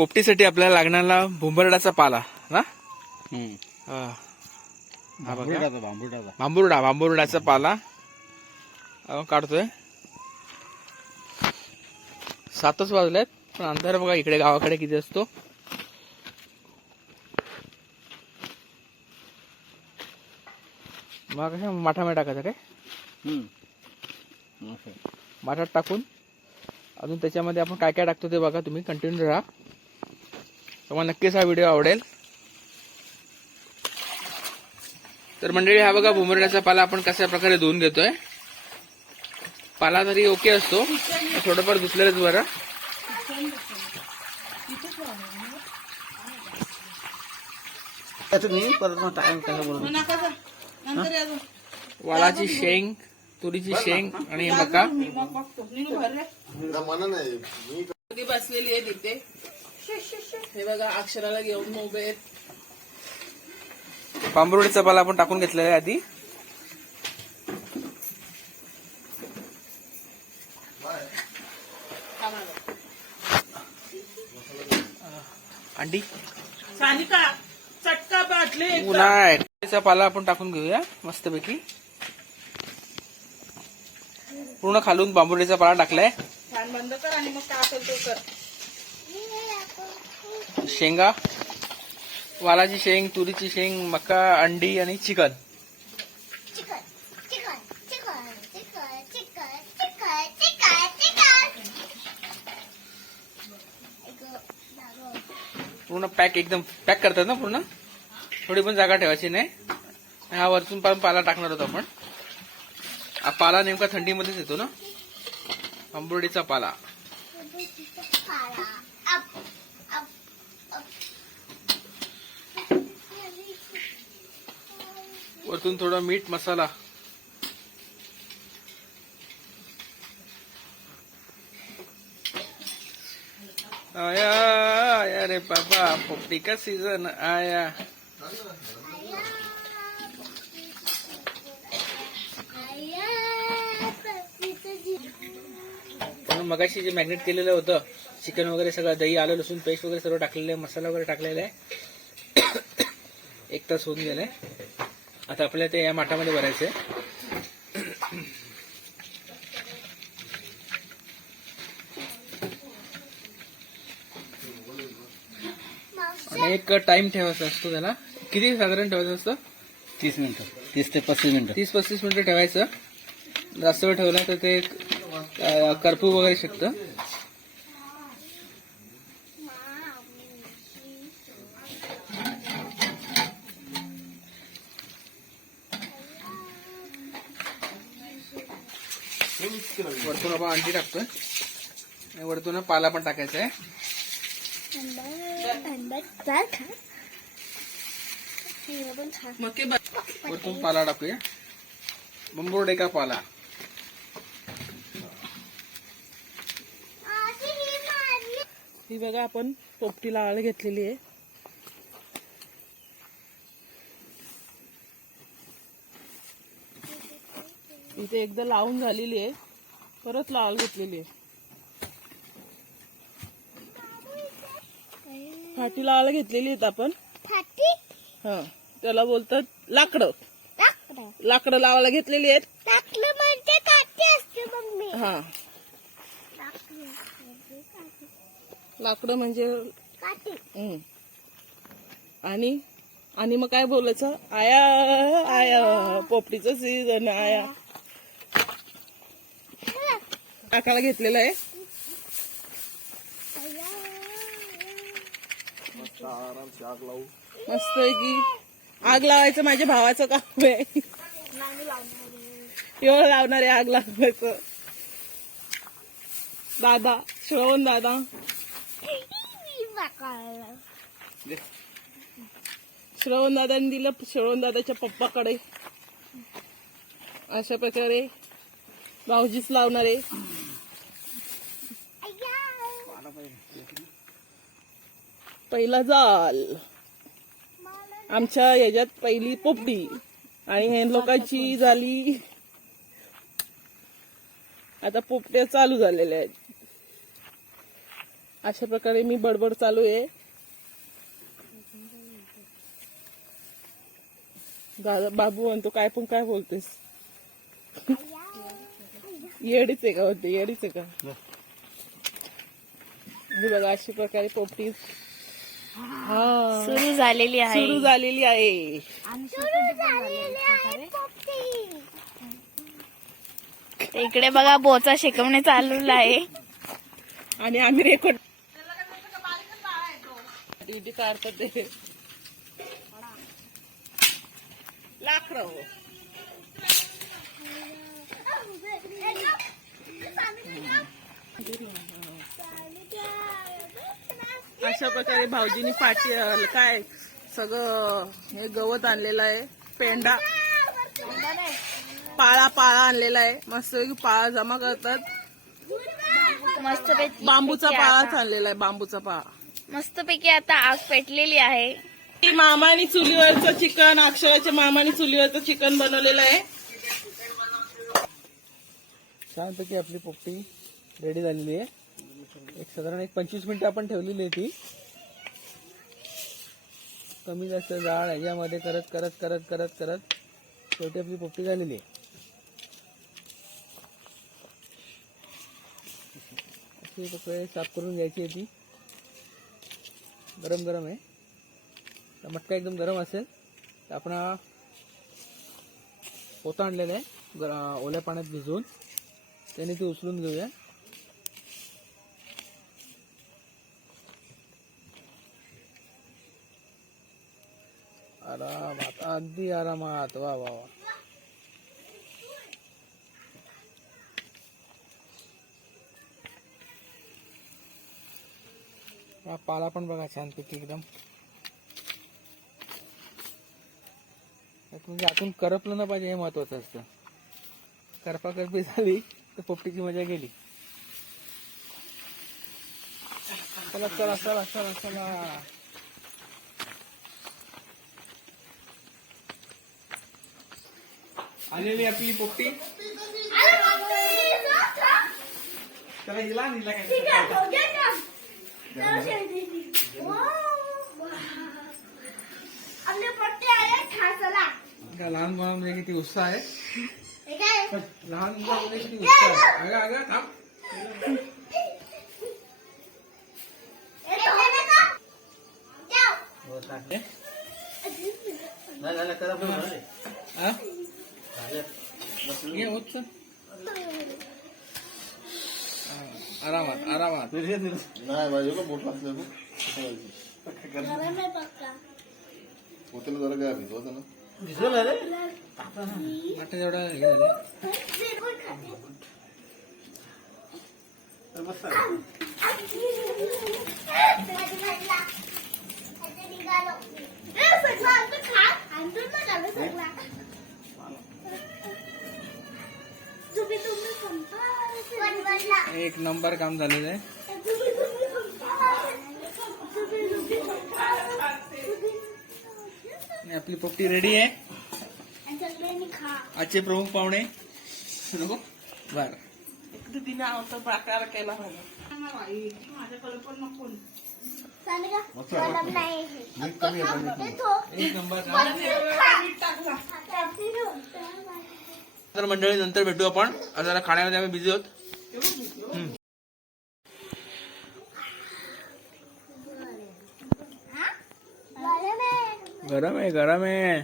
पोपटीसाठी आपल्याला लागणारा भुंबरडाचा पाला ना? बांबुर्डा बांबुर्डाचा पाला. काढतोय. सातच वाजल्यात पण अंधार बघा इकडे गावाकडे किती असतो. मग कसं माठामध्ये टाकायचं काय. माठात टाकून. अजून त्याच्यामध्ये आपण काय काय टाकतो ते बघा तुम्ही कंटिन्यू राहा. तुम्हाला नक्कीच हा व्हिडिओ आवडेल. तर मंडळी हा बघा बुमरड्याचा पाला आपण कशा प्रकारे धुवून घेतोय. पाला तरी ओके असतो. थोडंफार धुतलेलंच बरं. वालाची शेंग तुरीची शेंग आणि मका बसलेली आहे तिथे. हे बघा अक्षराला घेऊन उभे आहेत. पांबरुडीचा पाला आपण टाकून घेतलेला आहे आधी. अंडी. सानिका चटका बाटले उन्हाळ्याचा पाला आपण टाकून घेऊया मस्तपैकी. पूर्ण खालून बांबुडीचा पाला टाकलाय. बंद कर आणि मग काय असेल तो कर. शेंगा वालाची शेंग तुरीची शेंग मका अंडी आणि चिकन. पूर्ण पॅक एकदम पॅक करतात ना पूर्ण? थोडी पण जागा ठेवायची नाही. हा वरतून पण पाला टाकणार होतो आपण. हा पाला नेमका थंडीमध्येच येतो ना? आंबोडीचा पाला. वरतून थोडा मीठ मसाला. आया आया रे बाबा पोपटी का सीझन आया? म्हणून मगाशी जे मॅग्नेट केलेलं होतं चिकन वगैरे सगळं दही आलं लसूण पेस्ट वगैरे सर्व टाकलेलं आहे मसाला वगैरे टाकलेला आहे. एक तास होऊन गेलाय. आता आपल्याला ते या माठामध्ये भरायचं आहे आणि एक टाइम ठेवायचा असतो त्याला. किती साधारण ठेवायचं असतं? तीस मिनिटं. तीस ते पस्तीस मिनिटं. तीस पस्तीस मिनिटं ठेवायचं. जास्त वेळ ठेवला तर ते करपू वगैरे शकतं. वरतून आपण अंडी टाकतोय. आणि वरतून पाला पण टाकायचा आहे. मग वरतून पाला टाकूया. बंबोर्डे का पाला? ही बघा आपण पोपटीला आळ घेतलेली आहे. इथे एकदा लावून झालेली आहे. परत लावायला घेतलेली आहे. फाटी लावायला घेतलेली आहेत आपण. फाटी? हा त्याला बोलतात लाकडं. लाकडं. लावायला घेतलेली आहेत. टाकलं म्हणजे काठी असते मम्मी हा. म्हणजे. लाकडं म्हणजे काठी. आणि आणि मग काय बोलायचं? आया आया. पोपटीचं सीझन आया. टाकायला घेतलेलं आहे. मस्त आहे की. आग लावायचं माझ्या भावाचं काम आहे. एवढं लावणार आहे आग लावायचं. दादा श्रवण दादा. श्रवण दादाने दिलं श्रवण दादाच्या पप्पाकडे. अशा प्रकारे भाऊजीच लावणार आहे. पहिला जाल. आमच्या याच्यात पहिली पोपटी आणि हे लोकांची झाली. आता पोपट्या चालू झालेल्या आहेत. अशा प्रकारे मी बडबड चालू आहे. दादा बाबू म्हणतो काय पण काय बोलतेस. येडीच आहे का होते येडीच आहे का? हे बघा अशा प्रकारे पोपटी सुरू झालेली आहे. सुरू झालेली आहे. सुरू झालेली आहे. पोपटी. तर इकडे बघा बोचा शिकवणे चालू आहे. आणि आम्ही रेकॉर्ड इथे काढतात ते. अशा प्रकारे भाऊजीनी पाठी काय सगळं हे गवत आणलेलं आहे पेंडा पाळा पाळा आणलेला आहे. मस्त पाळा जमा करतात. मस्त बांबूचा पाळाच आणलेला आहे बांबूचा पाळा. मस्तपैकी आता आग पेटलेली आहे. ती मामानी चुलीवरचं चिकन अक्षराच्या मामानी चुलीवरचं चिकन बनवलेलं आहे. छानपैकी आपली पोपटी रेडी झालेली आहे. एक साधारण एक पंचवीस मिनिटं आपण ठेवलेली आहे ती कमी जास्त जाळ याच्यामध्ये करत करत करत करत करत शेवटी आपली पोपटी झालेली आहे. अशी साफ करून घ्यायची आहे ती गरम गरम आहे. मटका एकदम गरम असेल तर आपण हा पोता आणलेला आहे ओल्या पाण्यात भिजवून. त्याने ती उचलून घेऊया. आरामात अगदी आरामात. वा वा वा. हा पाला पण बघा छानपैकी एकदम. म्हणजे आतून करपलं ना पाहिजे हे महत्वाचं असतं. करपा करपी झाली तर पोपटीची मजा गेली. चला चला चला चला चला. आलेली आपली पोपटी. चला हिला काय लहान मुलामध्ये किती उत्साह आहे. हे काय? लहान मुलामध्ये किती उत्साह आहे. अगं अगं थांब. हे तुम्ही का जाओ हा? हा, आरामात आरामात नाही पाहिजे का गरम आहे पक्का होतं जरा काय भिजवतं ना वाटतं हे झालं बिलकुल एक नंबर काम झालेलं आहे. आणि आपली पोपटी रेडी आहे. आजचे प्रमुख पाहुणे. नको. बर. तिने आवडतं प्रकार केला एक नंबर. तर मंडळी नंतर भेटू आपण. जरा खाण्यामध्ये आम्ही बिझी आहोत गरम आहे गरम आहे गरम आहे.